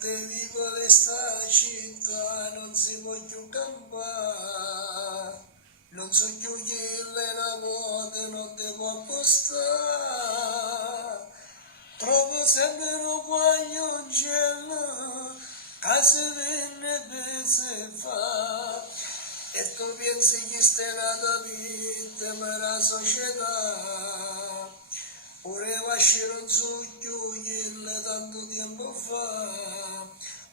te vivo questa città, non si può più campare, non so più chi le navote, non ti può appostare. Trovo sempre un guaglioncello, che si viene per se fa. E tu pensi che stai nata vittima della società, pure vascere un succhio tanto tempo fa,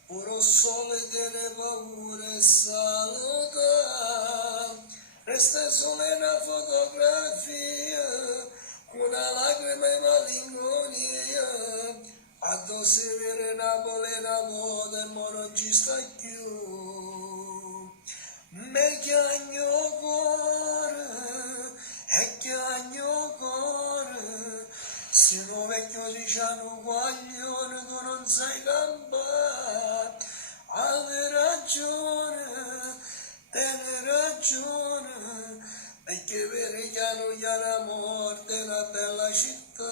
pure il sole te ne paura e saluta, resta solo una fotografia, con una lacrima e malinconia, addosso vere Napoli una volta e mo non ci sta più. Me chiagno cuore, e chiagno cuore, se non vecchio diciamo guaglione tu non sai campare, avevi ragione, tieni ragione, perché per chiano chiara morte è una bella città.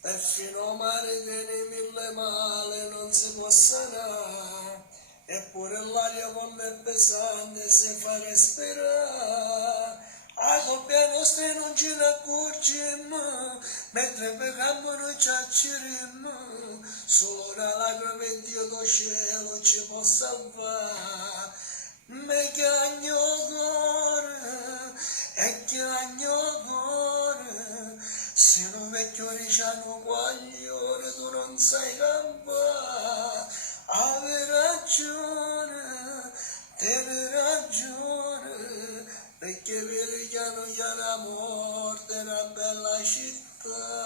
Perfino mare tiene mille male, non si può sanare, eppure l'aria come è pesante si fa respirare. A coppia nostra non ce ne accorgiamo, mentre pecammo noi ci acciriamo, solo una lacrima e Dio do cielo ci può salvare. Me chiagno cuore, e chiagno cuore, se non vecchio diciamo guaglione tu non sai campare, avevi ragione, tieni ragione, perché per chiano chiara morte è una bella città.